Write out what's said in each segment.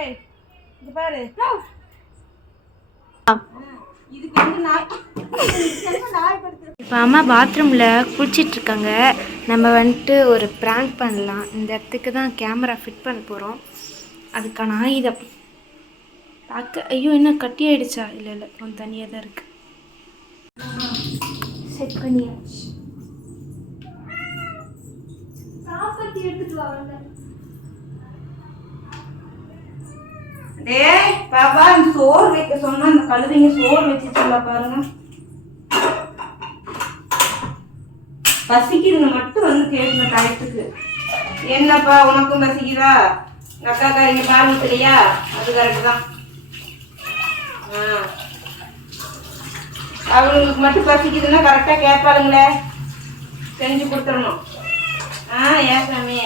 ஏய் இங்க பாரு. இப்போ அம்மா பாத்ரூமில் குளிச்சிட்ருக்காங்க. நம்ம வந்துட்டு ஒரு ப்ராங்க் பண்ணலாம். இந்த இடத்துக்கு தான் கேமரா ஃபிட் பண்ண போகிறோம். அதுக்கான ஆயுதம் பார்க்க. ஐயோ என்ன கட்டி ஆயிடுச்சா? இல்லை இல்லை, கொஞ்சம் தனியாக தான் இருக்குது. செட் பண்ணியாச்சு. காப்பாற்றி எடுத்துட்டு வாங்க. டேய் பாப்பா, சோறு வைக்க சொன்னா அந்த கழுதைங்க சோறு வச்சுச்சுல பாருங்க. பசிக்குதுங்க மட்டும் வந்து கேட்குங்க டயத்துக்கு. என்னப்பா உனக்கும் பசிக்குதா? அக்கா காரிங்க பால் ஊத்தலையா? அது கரெக்டு தான். அவங்களுக்கு மட்டும் பசிக்குதுன்னா கரெக்டாக கேட்பாளுங்களே, செஞ்சு கொடுத்துடணும். ஏன் சாமி?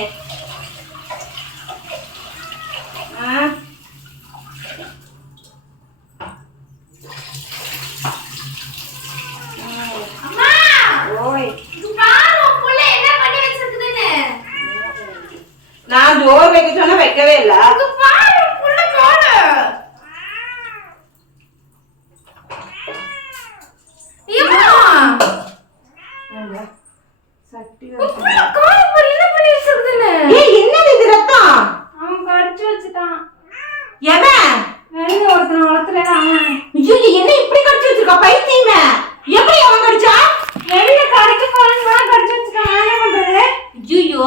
நான் ஜோர் வைக்க சொன்னா வைக்கவே இல்ல. என்னது இது ரத்தம்? அவன் கடிச்சு வச்சுட்டான். எவன்? ஒருத்தனை வளர்த்துல. ஐயோ என்ன இப்படி கடிச்சு வச்சிருக்கா பைத்தியமே? எப்படி அவன் கடிச்சா? வெளியில கடிச்சு போறான், கடிச்சு வச்சுட்டான். என்ன பண்றது? ஐயோ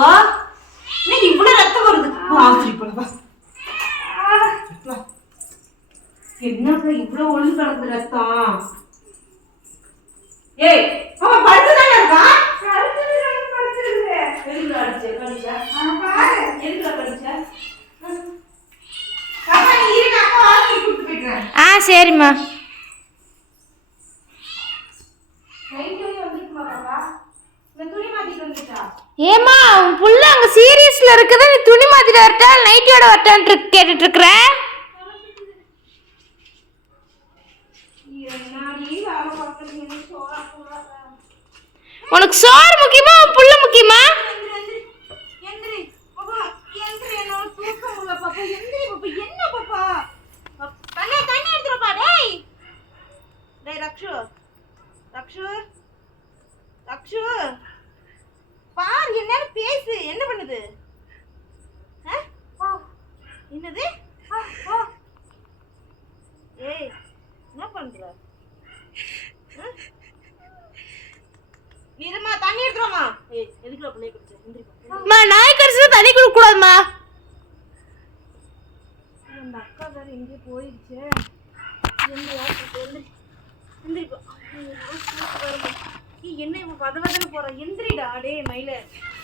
என்ன இவ்வளவு ரத்தம் வருது? ஆஸ்திரி போலப்பா. என்னப்பா இவ்வளவு ஒழுங்கு கிடக்குது ரத்தம்? ஏய் அவன் படுத்துதானே இருக்கான். எதுக்குல அடிச்ச? கடிச்சா? எதுக்குல கடிச்சா? பாப்பா நீ இருங்க, அக்கா ஆஸ்திரி கூட்டிட்டு போயிடுறேன். சரிம்மா. ஏமா உன் புள்ள அங்க சீரியஸ்ல இருக்குது, நீ துணி மாத்திட்டு வரட்டா நைட்டியோட வரட்டான்னு கேட்டுட்டு இருக்கிற? உனக்கு சோறு முக்கியமா உன் புள்ள முக்கியமா? பாரு என்ன பேசு. என்ன பண்ணுது? என்னது? ஏய் என்ன பண்ற? இருமா தண்ணி எடுத்துறோமா. ஏய் எதுக்குல பிள்ளை குடிச்ச? அம்மா நாய் கடிச்சா தண்ணி குடிக்க கூடாதுமா. அந்த அக்கா வேற எங்கே போயிடுச்சு. என்ன இப்ப பதவதன போற? எந்திரிடா டேய் மயில.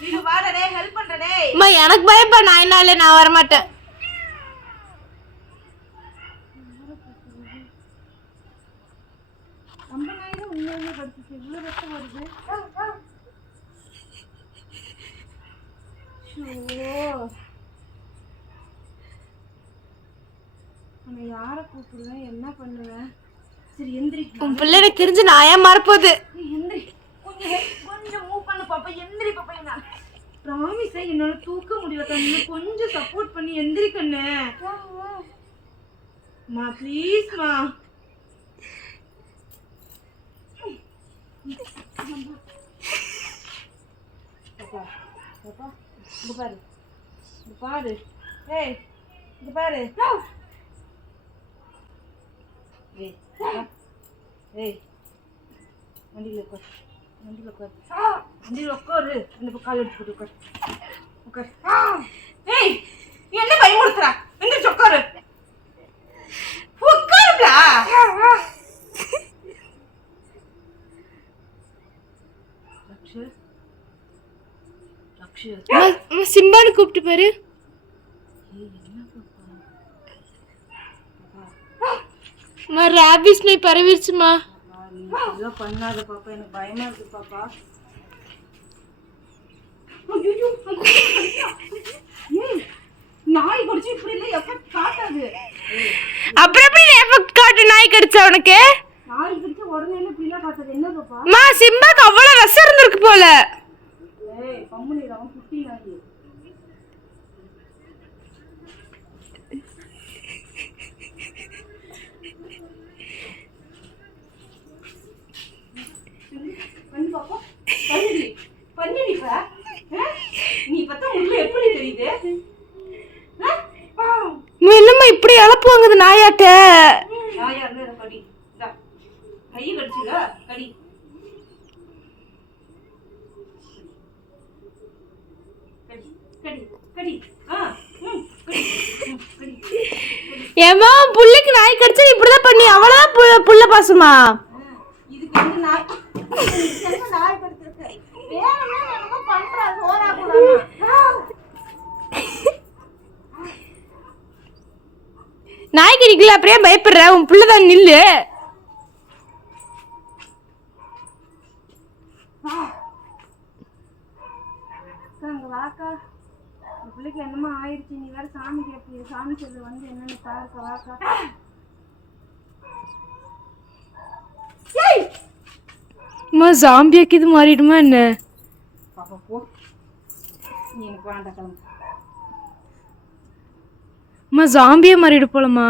நீங்க வாடா டேய், ஹெல்ப் பண்ற டேய். அம்மா எனக்கு பயப்பா, நான் என்னால நான் வர மாட்டேன். நம்ம நாய் தான் உண்மையிலே படிச்சு இவ்வளவு ரத்தம் வருது. நான் யார கூப்பிடுவேன், என்ன பண்ணுவேன்? சரி எந்திரி. உன் பிள்ளை எனக்கு தெரிஞ்சு நான் ஏன் மறப்போது. எந்திரி, கொஞ்சம் மூவ் பண்ணு பாப்பா. எந்திரி பாப்பா. என்ன ப்ராமிஸா என்னால தூக்க முடியல கண்ணு, கொஞ்சம் சப்போர்ட் பண்ணி எந்திரி கண்ணு. மா ப்ளீஸ் மா. பாப்பா பாப்பா இங்க பாரு, இங்க பாரு. ஏய் இங்க பாரு. ஏய் ஏய் வண்டியில் உட்கார், வண்டியில் உட்கார், வண்டியில் உட்காரு. இந்த கால் எடுத்து போட்டு உட்கார், உட்கார். ஏய் என்ன பயமுறுத்துறா? எந்திரிச்சு உட்காரு, உட்காருடா. சிம்பான்னு கூப்பிட்டு பாரு. ராபிஸ் நோய் பரவிடுச்சுமா. இதெல்லாம் பண்ணாத பாப்பா, எனக்கு பயமா இருக்கு பாப்பா. நாய் கடிச்சு இப்படி இல்லை எஃபெக்ட் காட்டாது. அப்புறம் எப்படி எஃபெக்ட் காட்டு நாய் கடிச்சா உனக்கு? நாய் கடிச்சா உடனே இப்படிலாம் காட்டாது. என்ன பாப்பா? மா சிம்பாக்கு அவ்வளவு விஷம் இருந்திருக்கு போல. ஏய் கம்முனு அவன் குட்டி நாய். ஏம்மா இப்படி இழப்பு வாங்குது நாயாட்ட? நாயா இருந்தா இதை கடி. இந்தா கையை கடிச்சுல கடி. கடி கடி கடி. ஏம்மா புள்ளைக்கு நாய் கடிச்சா இப்படிதான் பண்ணி அவ்வளவுதான் புள்ள பாசமா? இதுக்கு என்ன நாய் நாய் கடிச்சிருக்கு? வேணுமே என்னமோ பண்றா சோறா கூட. நாய் கடிக்கல அப்படியே பயப்படுற? உன் புள்ளதான் நில்லு. அங்க வாக்கா, இந்த பிள்ளைக்கு என்னமோ ஆயிடுச்சு. நீ வேற சாமி கேட்பீங்க. சாமி சொல்ல வந்து என்னன்னு பாருக்கா. வாக்கா. அம்மா ஜாம்பியாக்கு இது மாறிடுமா என்ன? பாப்பா போ, நீ எனக்கு வேண்டாம் கிளம்பு. அம்மா ஜாம்பியா மாறிடு போலமா?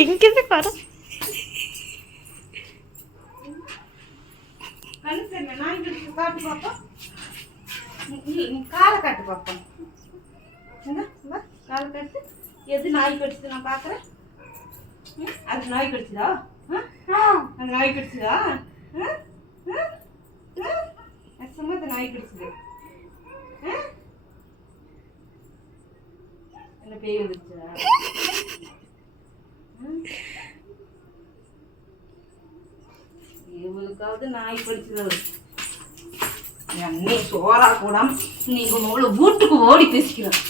எங்கிருந்து வர கண்ணு தெரியல. நாய் கடிச்சு காட்டு பாப்பா. நீ காலை காட்டு பாப்பா. காலை காட்டு. எது நாய் கடிச்சது நான் பாக்குறேன். அது நாய் கடிச்சதா? அந்த நாய் கடிச்சதா? நெசமா அது நாய் கடிச்சது. என்ன பேய் வந்துச்சா? இவளுக்காவது நாய் கடிச்சது. என்னை சோறா கூடாம நீங்க உங்களை வீட்டுக்கு ஓடி பேசிக்கிறேன்.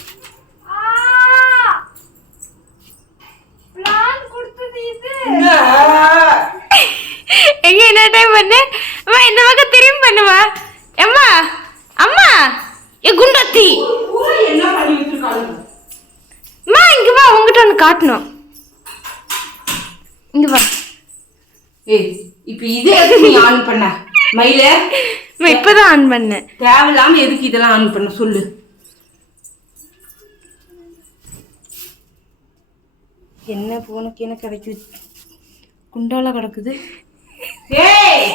எங்க என்ன டைம் பண்ணு அம்மா, இந்த பக்கம் திரும்பி பண்ணுமா? அம்மா அம்மா ஏ குண்டத்தி, என்ன பண்ணி வச்சிருக்காங்க? அம்மா இங்க வா, உங்ககிட்ட ஒன்று காட்டணும். இங்க வா. ஏய் இப்ப இதே எதுக்கு நீ ஆன் பண்ண? மயில இப்பதான் ஆன் பண்ணேன். தேவையில்லாம எதுக்கு இதெல்லாம் ஆன் பண்ண சொல்லு. என்ன போனுக்கு என்ன கிடைக்குது? குண்டால கிடக்குது. ஏய்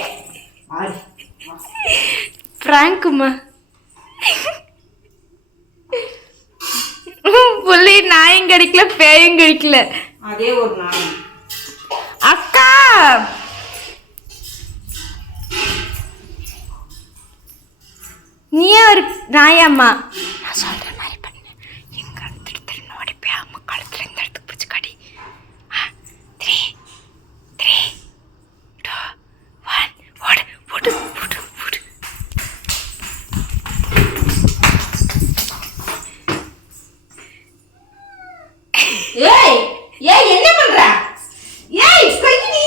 பிராங்க்குமா? புள்ளி நாயும் கிடைக்கல பேயும் கிடைக்கல. அதே ஒரு நாய். அக்கா நீயே ஒரு நாயாம்மா? நான் சொல்ற மாதிரி பண்ணு. எங்க திருத்தரு நோடி போய் அம்மா காலத்துல இந்த இடத்துக்கு பிடிச்சி கடி. 3 3 2 1 ஓடு ஓடு ஓடு ஓடு. ஏய் ஏய் என்ன பண்ற? ஏய் கைடி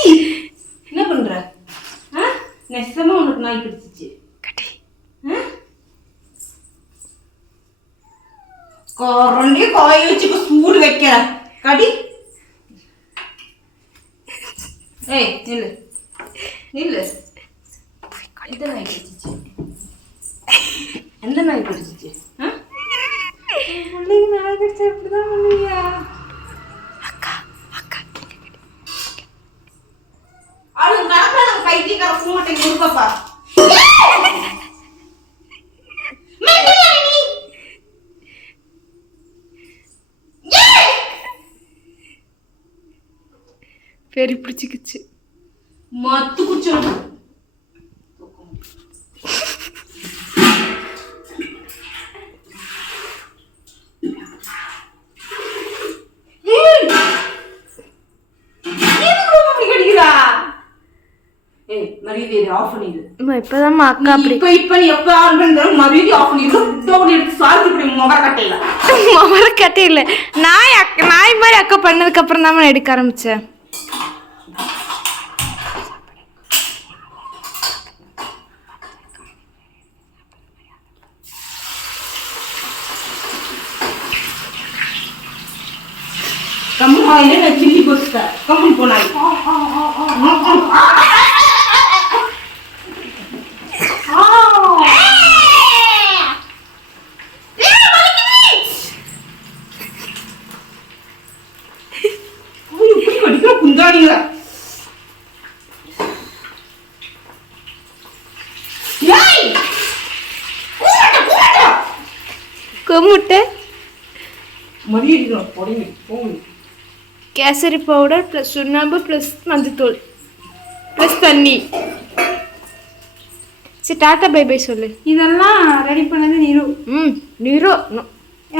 என்ன பண்ற? நெசமா உனக்கு நாய் கடிச்சிச்சு. கடி. கொரண்டி காய வச்சு சூடு வைக்கிற கடி. ஏய் நில்லு நில்லு. எந்த நாய் கடிச்சிச்சு? எந்த நாய் கடிச்சிச்சு? பிள்ளைங்க நாய் கடிச்சா இப்படிதான் பண்ணுவியா? அக்கா அக்கா அவளுக்கு நடக்கிற நம்ம பைத்தியக்கார பூ மாட்டேங்க இருப்பாப்பா. பெரிய பிடிச்சிக்கிச்சு. மத்து குடிச்சிடும். இப்பதான் அக்கா அப்படி கட்டையில நாய் மாதிரி அக்கா பண்ணதுக்கு அப்புறம் தான் எடுக்க ஆரம்பிச்சேன். சில்லி போட்டு கம்பெனி போனாய். குந்தாடிங்களா முட்டை, மதியம் போடுங்க போங்க. கேசரி பவுடர் ப்ளஸ் சுண்ணாம்பு ப்ளஸ் மஞ்சத்தூள் ப்ளஸ் தண்ணி. சரி டாட்டா பை பை சொல்லு. இதெல்லாம் ரெடி பண்ணது நீரு. நீரோ.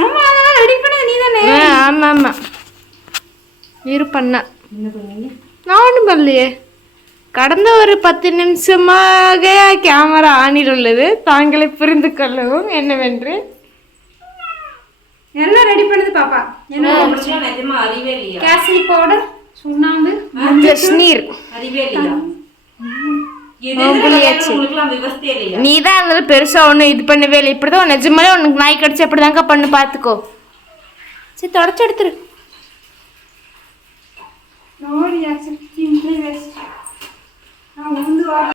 ஆமா அதெல்லாம் ரெடி பண்ணது நீ தானே? ஆமாம் ஆமாம் நீரு பண்ண. என்ன பண்ணீங்க? நான் ஒன்றும் பண்ணலையே. கடந்த ஒரு 10 நிமிஷமாக கேமரா ஆனில் உள்ளது. தாங்களை புரிந்து கொள்ளவும் என்னவென்று. எல்லாம் ரெடி பண்ணது பாப்பா. என்ன நிஜமா அறிவே இல்லையா? கேசரி பவுடர், சுண்ணாம்பு, ப்ளஸ் நீர். அறிவே இல்லையா? நீ தான் அதனால பெருசா ஒன்றும் இது பண்ணவே இல்லை. இப்படிதான் நிஜமாலே உனக்கு நாய் கடிச்சு அப்படிதாங்க பண்ணு, பார்த்துக்கோ. சரி தொடச்சு எடுத்துரு. நோடியாச்சு.